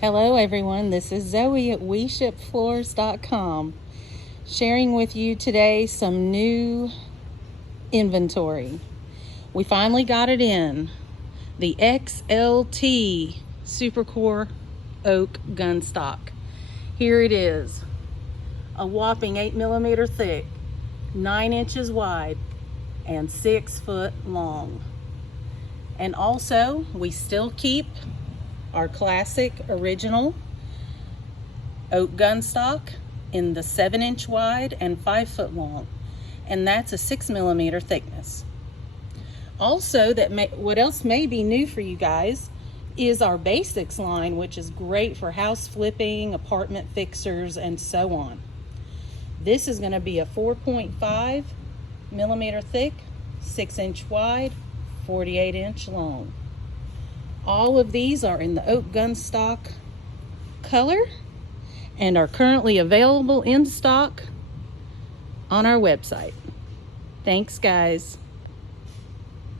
Hello everyone, this is Zoe at WeShipFloors.com sharing with you today some new inventory. We finally got it in, the XLT SUPERCore Oak Gunstock. Here it is, a whopping 8mm thick, 9 inches wide, and 6 foot long. And also, we still keep our classic original Oak Gunstock in the 7-inch wide and 5 foot long, and that's a 6mm thickness. Also, what else may be new for you guys is our basics line, which is great for house flipping, apartment fixers, and so on. This is going to be a 4.5mm thick, 6-inch wide, 48-inch long. All of these are in the Oak Gunstock color and are currently available in stock on our website. Thanks, guys.